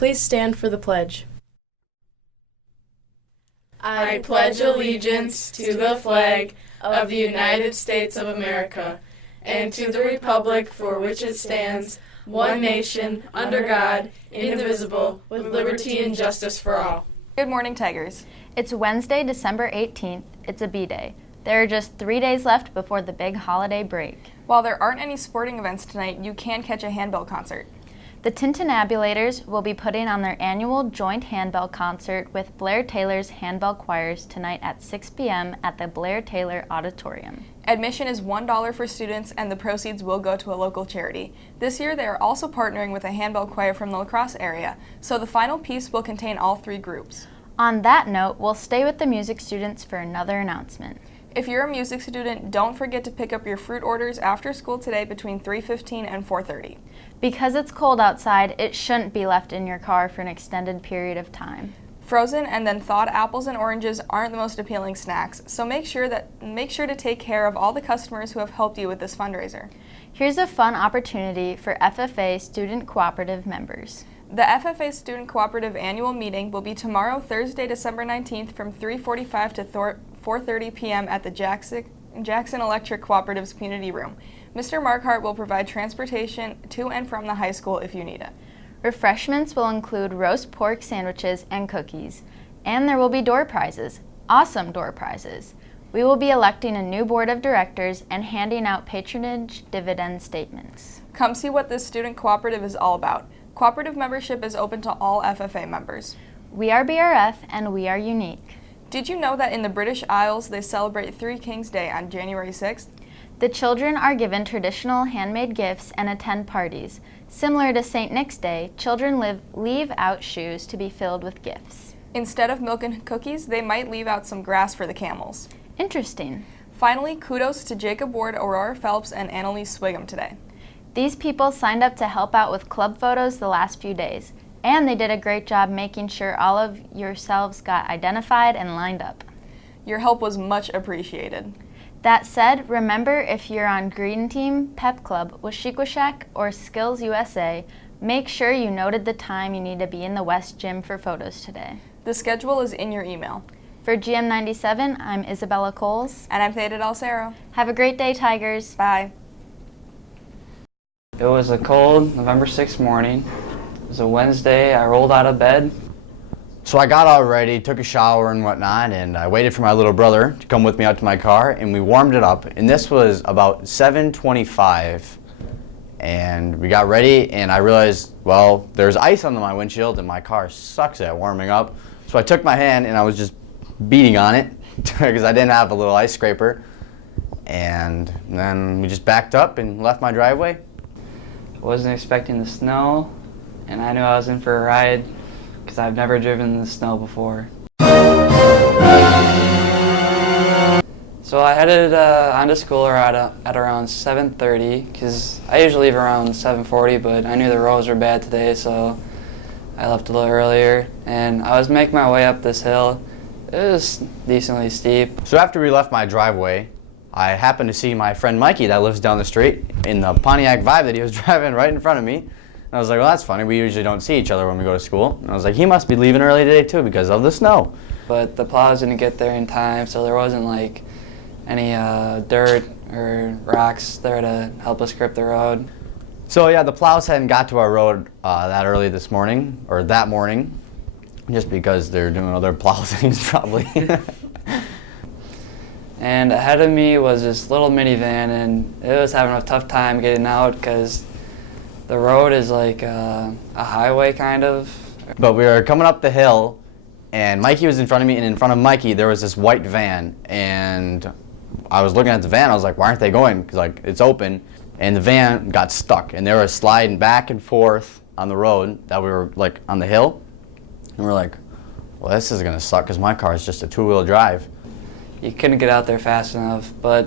Please stand for the pledge. I pledge allegiance to the flag of the United States of America and to the republic for which it stands, one nation, under God, indivisible, with liberty and justice for all. Good morning, Tigers. It's Wednesday, December 18th. It's a B-Day. There are just 3 days left before the big holiday break. While there aren't any sporting events tonight, you can catch a handbell concert. The Tintinnabulators will be putting on their annual joint handbell concert with Blair Taylor's handbell choirs tonight at 6 p.m. at the Blair Taylor Auditorium. Admission is $1 for students, and the proceeds will go to a local charity. This year, they are also partnering with a handbell choir from the La Crosse area, so the final piece will contain all three groups. On that note, we'll stay with the music students for another announcement. If you're a music student, don't forget to pick up your fruit orders after school today between 3:15 and 4:30. Because it's cold outside, it shouldn't be left in your car for an extended period of time. Frozen and then thawed apples and oranges aren't the most appealing snacks, so make sure to take care of all the customers who have helped you with this fundraiser. Here's a fun opportunity for FFA Student Cooperative members. The FFA Student Cooperative Annual Meeting will be tomorrow, Thursday, December 19th from 3:45 to 4:30 p.m. at the Jackson Electric Cooperative's Community Room. Mr. Markhart will provide transportation to and from the high school if you need it. Refreshments will include roast pork sandwiches and cookies, and there will be door prizes, awesome door prizes. We will be electing a new board of directors and handing out patronage dividend statements. Come see what this student cooperative is all about. Cooperative membership is open to all FFA members. We are BRF and we are unique. Did you know that in the British Isles they celebrate Three Kings Day on January 6th? The children are given traditional handmade gifts and attend parties. Similar to St. Nick's Day, children leave out shoes to be filled with gifts. Instead of milk and cookies, they might leave out some grass for the camels. Interesting. Finally, kudos to Jacob Ward, Aurora Phelps, and Annalise Swigum today. These people signed up to help out with club photos the last few days, and they did a great job making sure all of yourselves got identified and lined up. Your help was much appreciated. That said, remember if you're on Green Team, Pep Club, Washikashak, or Skills USA, make sure you noted the time you need to be in the West Gym for photos today. The schedule is in your email. For GM97, I'm Isabella Coles. And I'm Theta Del Cerro. Have a great day, Tigers. Bye. It was a cold November 6th morning. It was a Wednesday. I rolled out of bed. So I got all ready, took a shower and whatnot, and I waited for my little brother to come with me out to my car, and we warmed it up. And this was about 7:25, and we got ready, and I realized, well, there's ice on my windshield, and my car sucks at warming up. So I took my hand, and I was just beating on it, because I didn't have a little ice scraper. And then we just backed up and left my driveway. I wasn't expecting the snow, and I knew I was in for a ride because I've never driven in the snow before. So I headed onto school at around 7:30 because I usually leave around 7:40, but I knew the roads were bad today, so I left a little earlier. And I was making my way up this hill. It was decently steep. So after we left my driveway, I happened to see my friend Mikey that lives down the street in the Pontiac Vibe that he was driving right in front of me. And I was like, well, that's funny. We usually don't see each other when we go to school. And I was like, he must be leaving early today too because of the snow. But the plows didn't get there in time, so there wasn't like any dirt or rocks there to help us grip the road. So yeah, the plows hadn't got to our road that early this morning, or that morning, just because they're doing other plow things probably. And ahead of me was this little minivan, and it was having a tough time getting out because the road is like a highway kind of. But we were coming up the hill, and Mikey was in front of me, and in front of Mikey there was this white van, and I was looking at the van. I was like, why aren't they going? Because like it's open, and the van got stuck, and they were sliding back and forth on the road that we were like on the hill, and we're like, well, this is gonna suck because my car is just a two-wheel drive. You couldn't get out there fast enough, but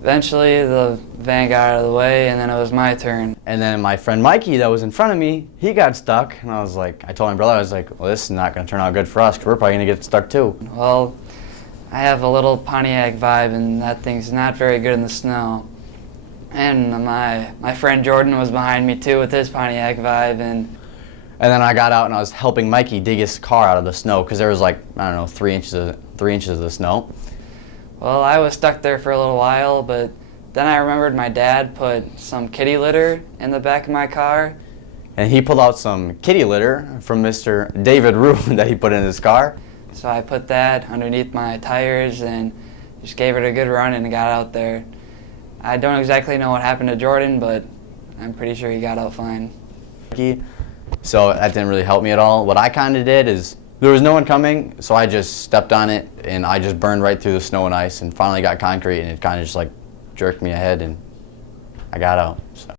eventually the van got out of the way, and then it was my turn. And then my friend Mikey that was in front of me, he got stuck, and I was like, I told my brother, I was like, well, this is not going to turn out good for us, because we're probably going to get stuck too. Well, I have a little Pontiac Vibe, and that thing's not very good in the snow. And my friend Jordan was behind me too with his Pontiac Vibe, and And then I got out and I was helping Mikey dig his car out of the snow because there was like, I don't know, 3 inches of the snow. Well, I was stuck there for a little while, but then I remembered my dad put some kitty litter in the back of my car. And he pulled out some kitty litter from Mr. David Rue that he put in his car. So I put that underneath my tires and just gave it a good run and got out there. I don't exactly know what happened to Jordan, but I'm pretty sure he got out fine. So that didn't really help me at all. What I kind of did is, there was no one coming, so I just stepped on it and I just burned right through the snow and ice and finally got concrete, and it kind of just like jerked me ahead and I got out. So.